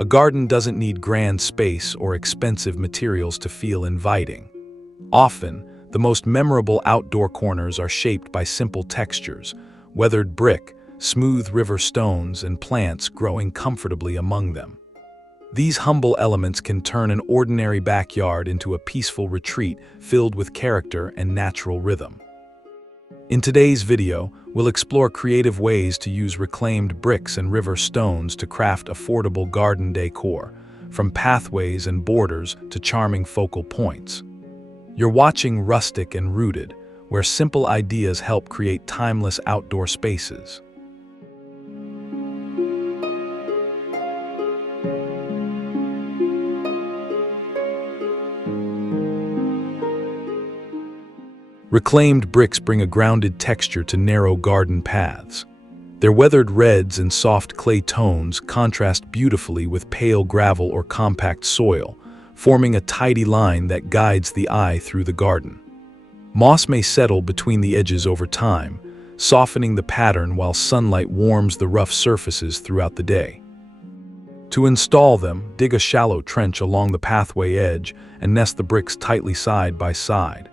A garden doesn't need grand space or expensive materials to feel inviting. Often, the most memorable outdoor corners are shaped by simple textures, weathered brick, smooth river stones, and plants growing comfortably among them. These humble elements can turn an ordinary backyard into a peaceful retreat filled with character and natural rhythm. In today's video, we'll explore creative ways to use reclaimed bricks and river stones to craft affordable garden decor, from pathways and borders to charming focal points. You're watching Rustic and Rooted, where simple ideas help create timeless outdoor spaces. Reclaimed bricks bring a grounded texture to narrow garden paths. Their weathered reds and soft clay tones contrast beautifully with pale gravel or compact soil, forming a tidy line that guides the eye through the garden. Moss may settle between the edges over time, softening the pattern while sunlight warms the rough surfaces throughout the day. To install them, dig a shallow trench along the pathway edge and nest the bricks tightly side by side.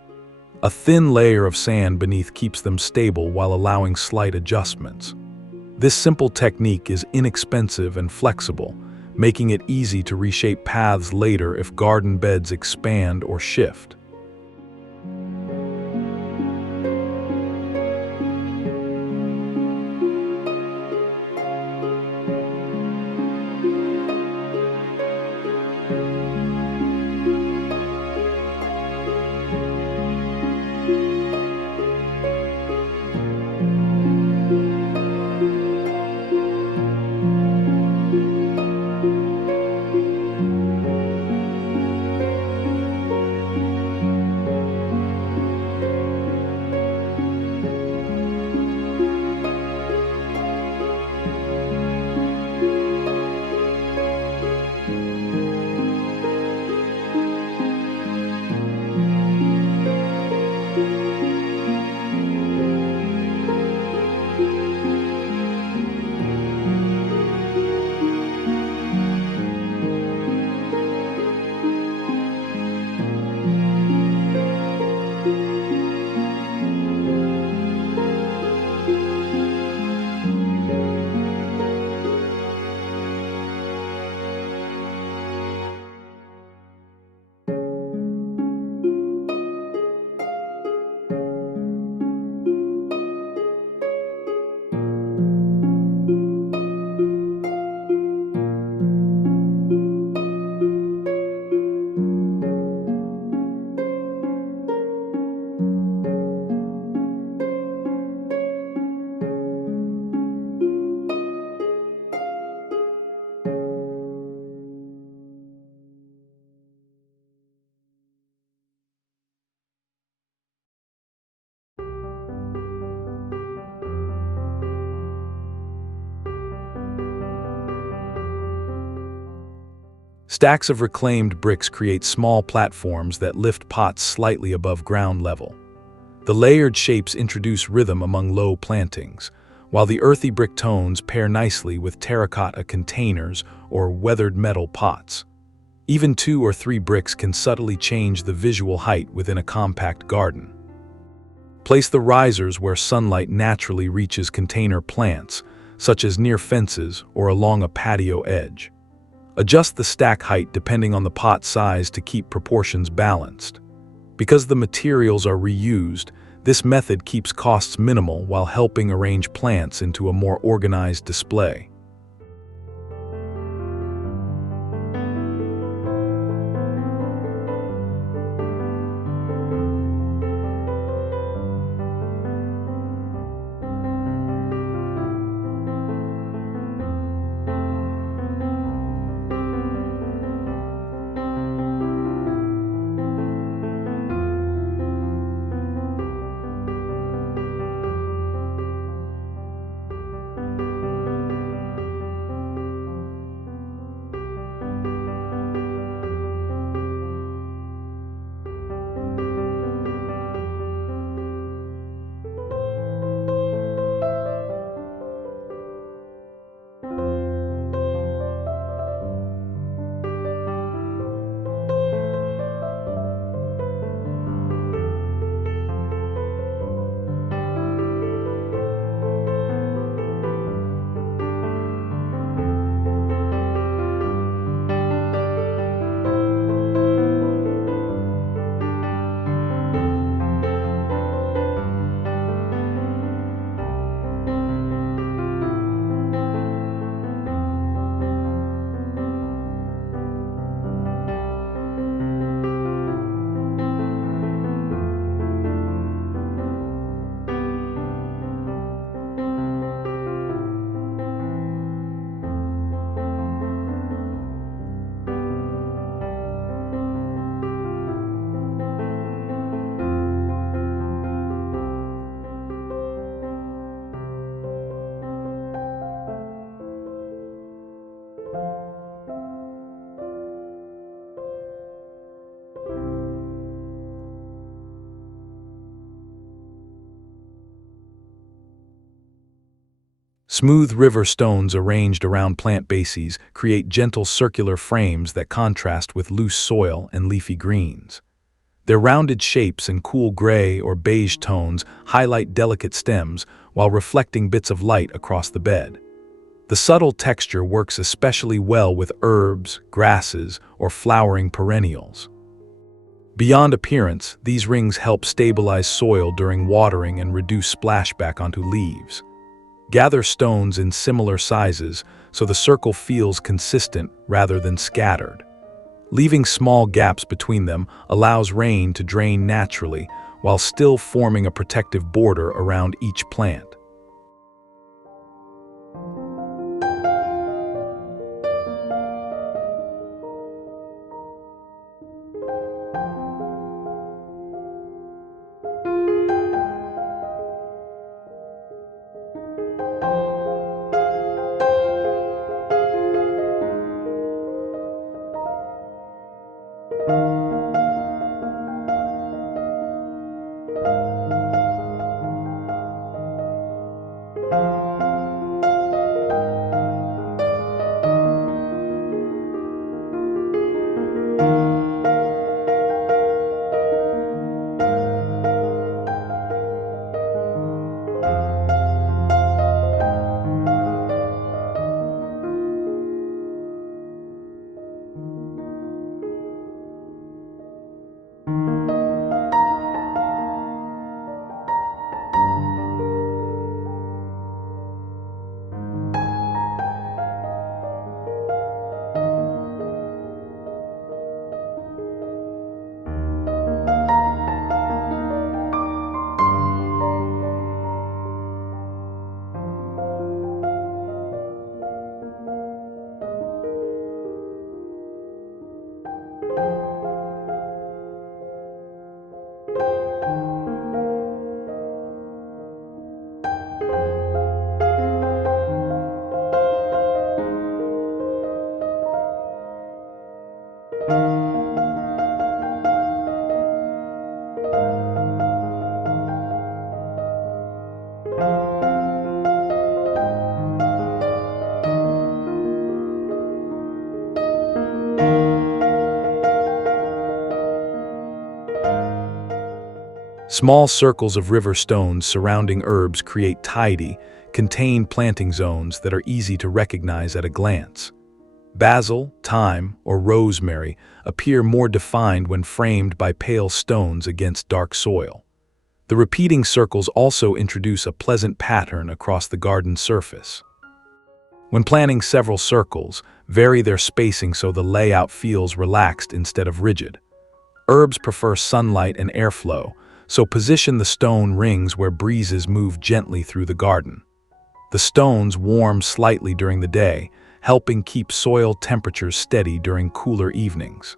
A thin layer of sand beneath keeps them stable while allowing slight adjustments. This simple technique is inexpensive and flexible, making it easy to reshape paths later if garden beds expand or shift. Stacks of reclaimed bricks create small platforms that lift pots slightly above ground level. The layered shapes introduce rhythm among low plantings, while the earthy brick tones pair nicely with terracotta containers or weathered metal pots. Even 2 or 3 bricks can subtly change the visual height within a compact garden. Place the risers where sunlight naturally reaches container plants, such as near fences or along a patio edge. Adjust the stack height depending on the pot size to keep proportions balanced. Because the materials are reused, this method keeps costs minimal while helping arrange plants into a more organized display. Smooth river stones arranged around plant bases create gentle circular frames that contrast with loose soil and leafy greens. Their rounded shapes and cool gray or beige tones highlight delicate stems while reflecting bits of light across the bed. The subtle texture works especially well with herbs, grasses, or flowering perennials. Beyond appearance, these rings help stabilize soil during watering and reduce splashback onto leaves. Gather stones in similar sizes so the circle feels consistent rather than scattered. Leaving small gaps between them allows rain to drain naturally while still forming a protective border around each plant. Small circles of river stones surrounding herbs create tidy, contained planting zones that are easy to recognize at a glance. Basil, thyme, or rosemary appear more defined when framed by pale stones against dark soil. The repeating circles also introduce a pleasant pattern across the garden surface. When planting several circles, vary their spacing so the layout feels relaxed instead of rigid. Herbs prefer sunlight and airflow, so position the stone rings where breezes move gently through the garden. The stones warm slightly during the day, helping keep soil temperatures steady during cooler evenings.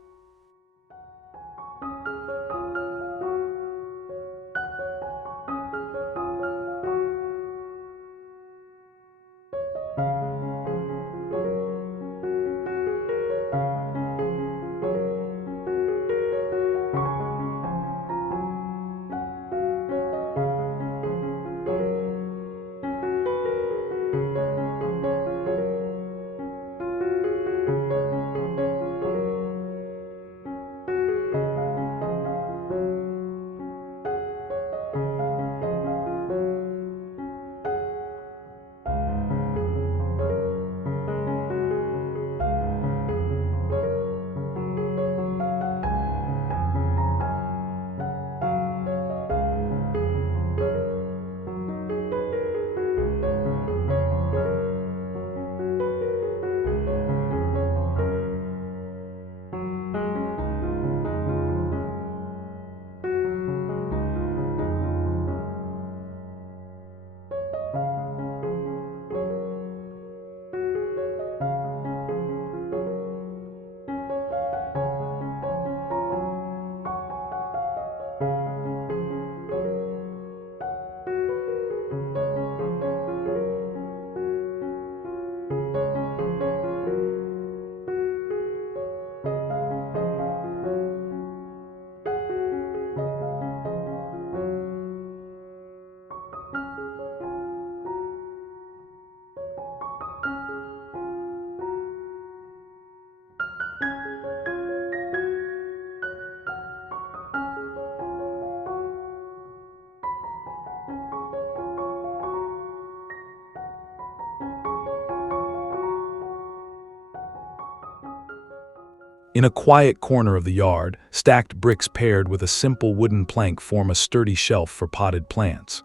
In a quiet corner of the yard, stacked bricks paired with a simple wooden plank form a sturdy shelf for potted plants.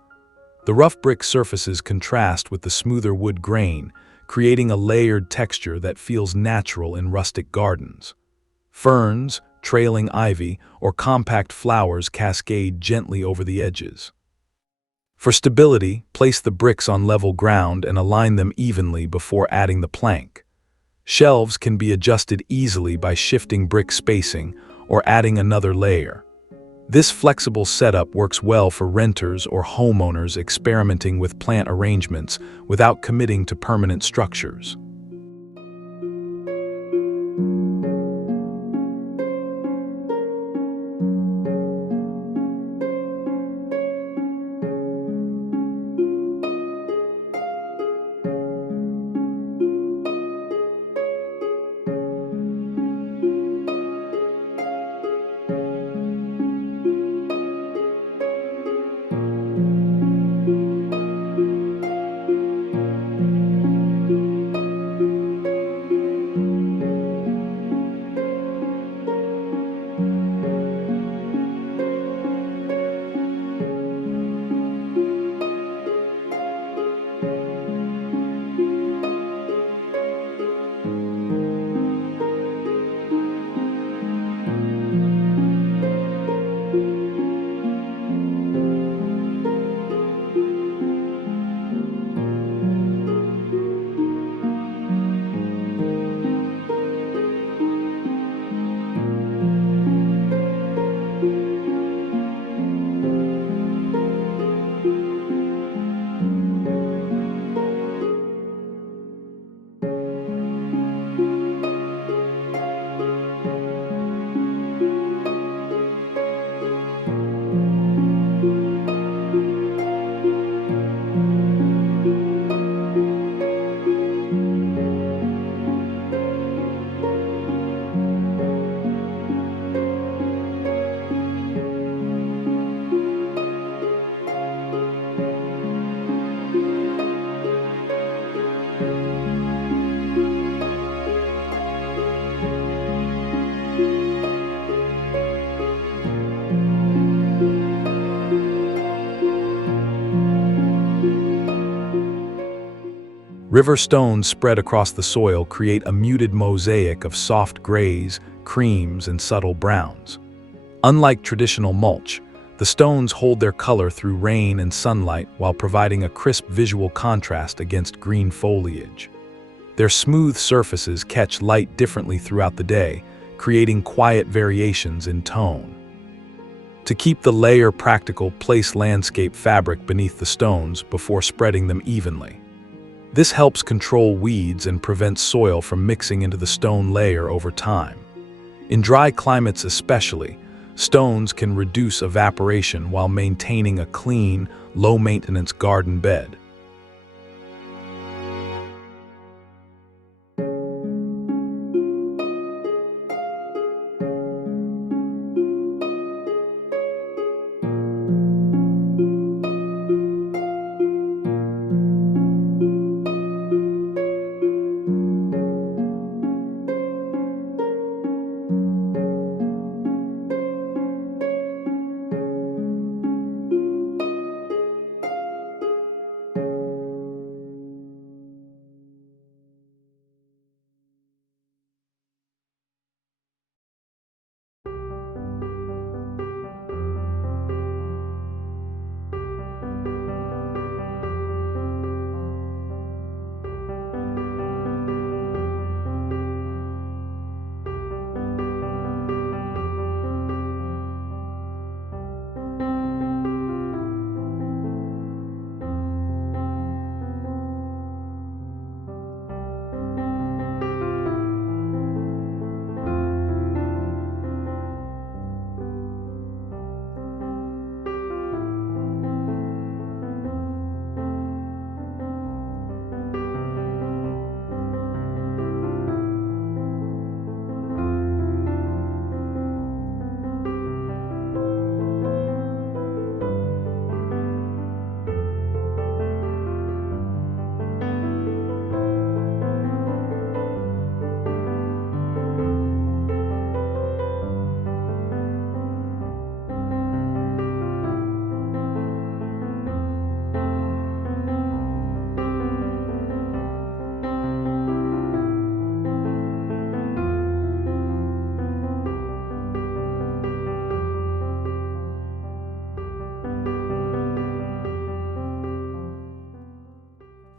The rough brick surfaces contrast with the smoother wood grain, creating a layered texture that feels natural in rustic gardens. Ferns, trailing ivy, or compact flowers cascade gently over the edges. For stability, place the bricks on level ground and align them evenly before adding the plank. Shelves can be adjusted easily by shifting brick spacing or adding another layer. This flexible setup works well for renters or homeowners experimenting with plant arrangements without committing to permanent structures. River stones spread across the soil create a muted mosaic of soft grays, creams, and subtle browns. Unlike traditional mulch, the stones hold their color through rain and sunlight while providing a crisp visual contrast against green foliage. Their smooth surfaces catch light differently throughout the day, creating quiet variations in tone. To keep the layer practical, place landscape fabric beneath the stones before spreading them evenly. This helps control weeds and prevents soil from mixing into the stone layer over time. In dry climates especially, stones can reduce evaporation while maintaining a clean, low-maintenance garden bed.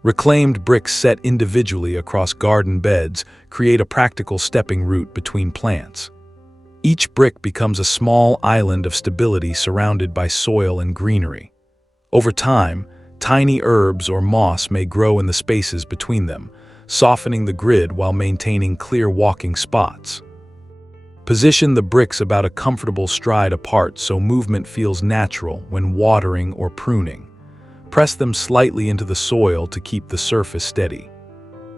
Reclaimed bricks set individually across garden beds create a practical stepping route between plants. Each brick becomes a small island of stability surrounded by soil and greenery. Over time, tiny herbs or moss may grow in the spaces between them, softening the grid while maintaining clear walking spots. Position the bricks about a comfortable stride apart so movement feels natural when watering or pruning. Press them slightly into the soil to keep the surface steady.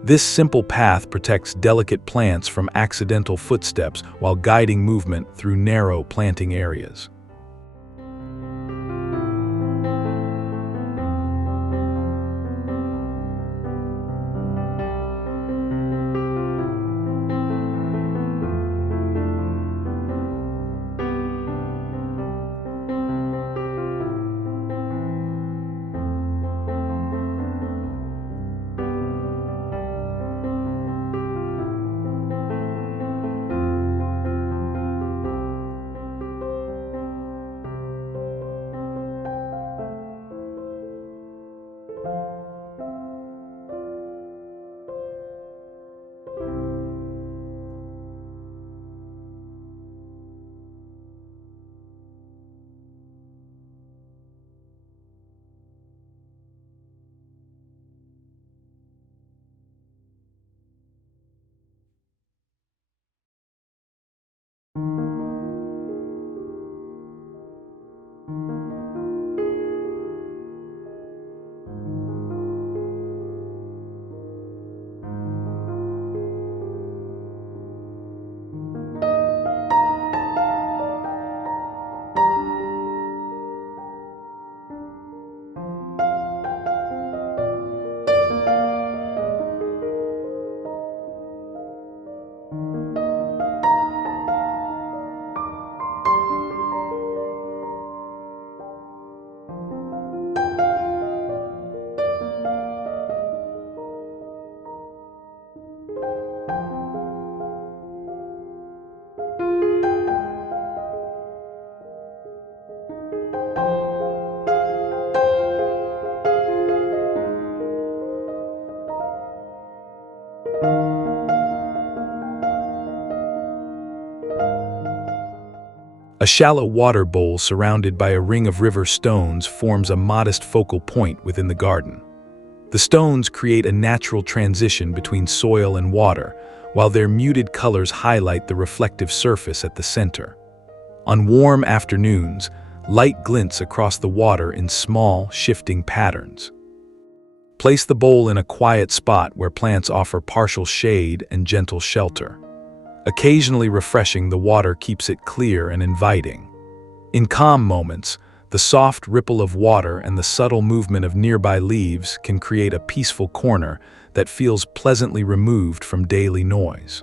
This simple path protects delicate plants from accidental footsteps while guiding movement through narrow planting areas. A shallow water bowl surrounded by a ring of river stones forms a modest focal point within the garden. The stones create a natural transition between soil and water, while their muted colors highlight the reflective surface at the center. On warm afternoons, light glints across the water in small, shifting patterns. Place the bowl in a quiet spot where plants offer partial shade and gentle shelter. Occasionally refreshing the water keeps it clear and inviting. In calm moments, the soft ripple of water and the subtle movement of nearby leaves can create a peaceful corner that feels pleasantly removed from daily noise.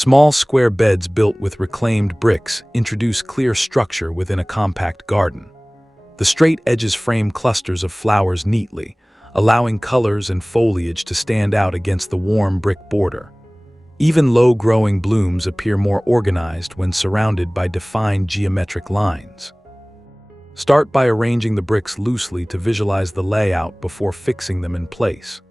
Small square beds built with reclaimed bricks introduce clear structure within a compact garden. The straight edges frame clusters of flowers neatly, allowing colors and foliage to stand out against the warm brick border. Even low-growing blooms appear more organized when surrounded by defined geometric lines. Start by arranging the bricks loosely to visualize the layout before fixing them in place.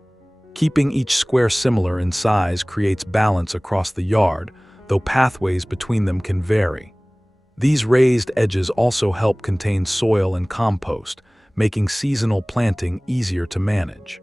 Keeping each square similar in size creates balance across the yard, though pathways between them can vary. These raised edges also help contain soil and compost, making seasonal planting easier to manage.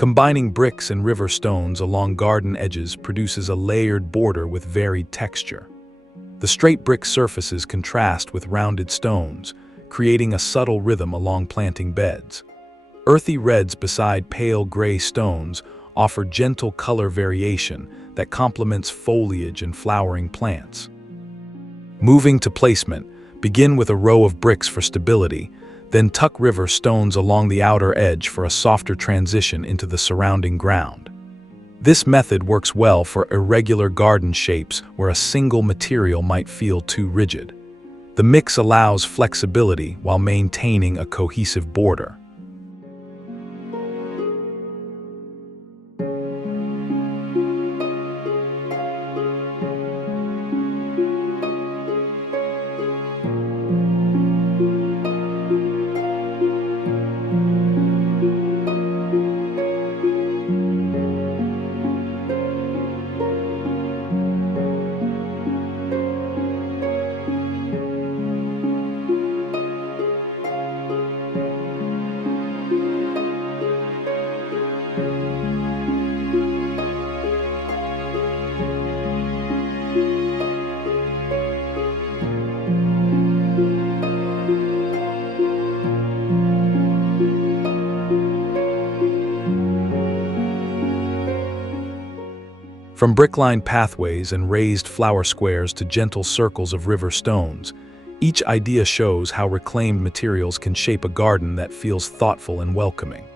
Combining bricks and river stones along garden edges produces a layered border with varied texture. The straight brick surfaces contrast with rounded stones, creating a subtle rhythm along planting beds. Earthy reds beside pale gray stones offer gentle color variation that complements foliage and flowering plants. Moving to placement, begin with a row of bricks for stability, then tuck river stones along the outer edge for a softer transition into the surrounding ground. This method works well for irregular garden shapes where a single material might feel too rigid. The mix allows flexibility while maintaining a cohesive border. From brick-lined pathways and raised flower squares to gentle circles of river stones, each idea shows how reclaimed materials can shape a garden that feels thoughtful and welcoming.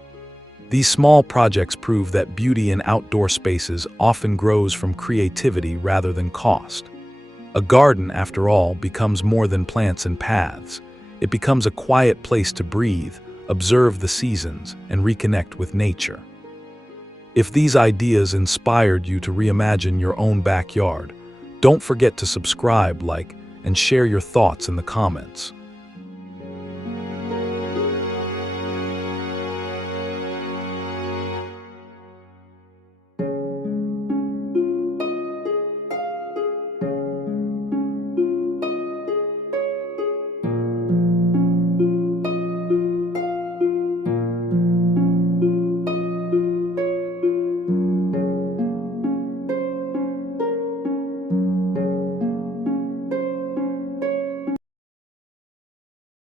These small projects prove that beauty in outdoor spaces often grows from creativity rather than cost. A garden, after all, becomes more than plants and paths. It becomes a quiet place to breathe, observe the seasons, and reconnect with nature. If these ideas inspired you to reimagine your own backyard, don't forget to subscribe, like, and share your thoughts in the comments.